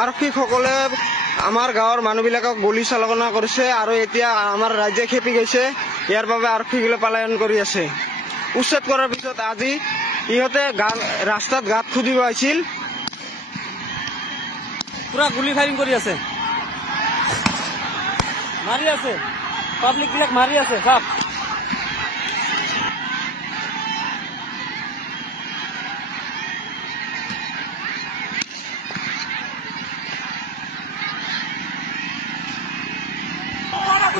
আৰক্ষীসকলে আমাৰ গাঁৱৰ মানুহবিলাকক গুলী চালনা কৰিছে আৰু এতিয়া আমাৰ ৰাজ্যে খেপি গৈছে। ইয়াৰ বাবে আৰক্ষীসকলে পলায়ন কৰি আছে। উচ্ছেদ কৰাৰ পিছত আজি ইহঁতে ৰাস্তাত গাঁত খুদিব আহিছিল। পুৰা গুলি ফায়াৰিং কৰি আছে, মাৰি আছে, পাব্লিক বিলাক মাৰি আছে। চাওক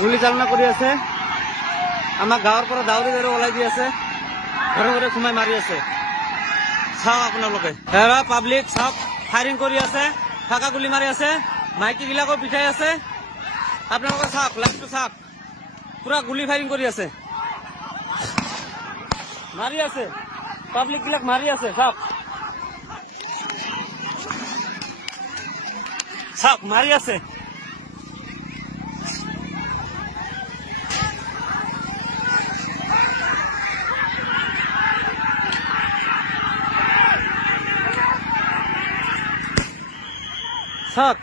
গুলি চালনা কৰি আছে। আমাক গাঁৱৰ পৰা দাউৰি দাউৰি ওলাই দি আছে, ঘৰে ঘৰে সোমাই মাৰি আছে। চাওক আপোনালোকে পাব্লিক চাওক, ফায়াৰিং কৰি আছে, ফাঁকা গুলি মাৰি আছে, মাইকী বিলাকো পিঠাই আছে। আপোনালোকে চাওক, লাইভটো চাওক, পুৰা গুলি ফায়াৰিং কৰি আছে, মাৰি আছে, পাব্লিক বিলাক মাৰি আছে। চাওক চাওক, মাৰি আছে। চাওক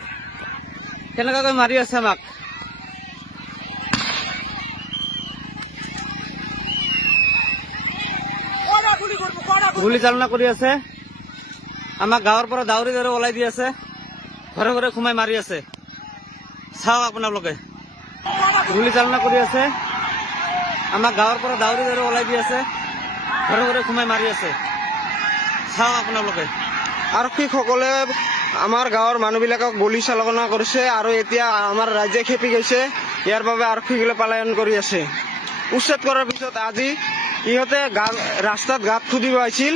কেনেকৈ মাৰি আছে আমাক। গুলি চালনা কৰি আছে, আমাক গাঁৱৰ পৰা দাউৰি দাউৰি ওলাই দি আছে, ঘৰে ঘৰে সোমাই মাৰি আছে। চাওক আপোনালোকে, গুলি চালনা কৰি আছে, আমাক গাঁৱৰ পৰা দাউৰি দাউৰি ওলাই দি আছে, ঘৰে ঘৰে সোমাই মাৰি আছে। চাওক আপোনালোকে, আৰক্ষীসকলে আমাৰ গাঁৱৰ মানুহবিলাকক গুলী চালনা কৰিছে আৰু এতিয়া আমাৰ ৰাজ্যে খেপি গৈছে। ইয়াৰ বাবে আৰক্ষীসকলে পলায়ন কৰি আছে। উচ্ছেদ কৰাৰ পিছত আজি ইহঁতে ৰাস্তাত গাঁত খুদিব আহিছিল।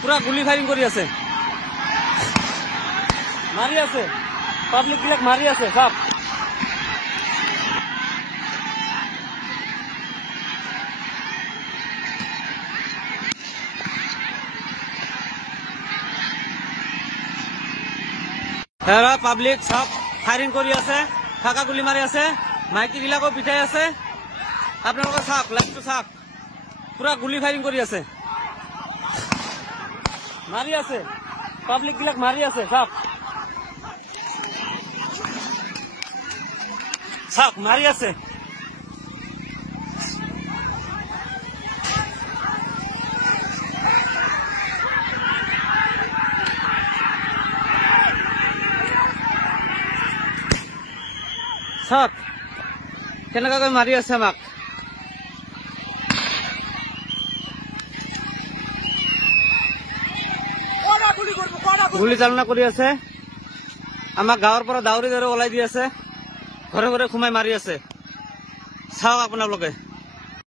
পুৰা গুলি ফায়াৰিং কৰি আছে, মাৰি আছে, পাব্লিক বিলাক মাৰি আছে। চাওক পাব্লিক চাওক, ফায়াৰিং কৰি আছে, ফাঁকা গুলি মাৰি আছে, মাইকী বিলাকো পিঠাই আছে। আপোনালোকে চাওক, লাইভটো চাওক, পুৰা গুলি ফায়াৰিং কৰি আছে, মাৰি আছে, পাব্লিক বিলাক মাৰি আছে। চাওক চাওক, মাৰি আছে। চাওক কেনেকৈ মাৰি আছে আমাক। গুলি চালনা কৰি আছে, আমাক গাঁৱৰ পৰা দাউৰি দাউৰি ওলাই দি আছে, ঘৰে ঘৰে সোমাই মাৰি আছে। চাওক আপোনালোকে।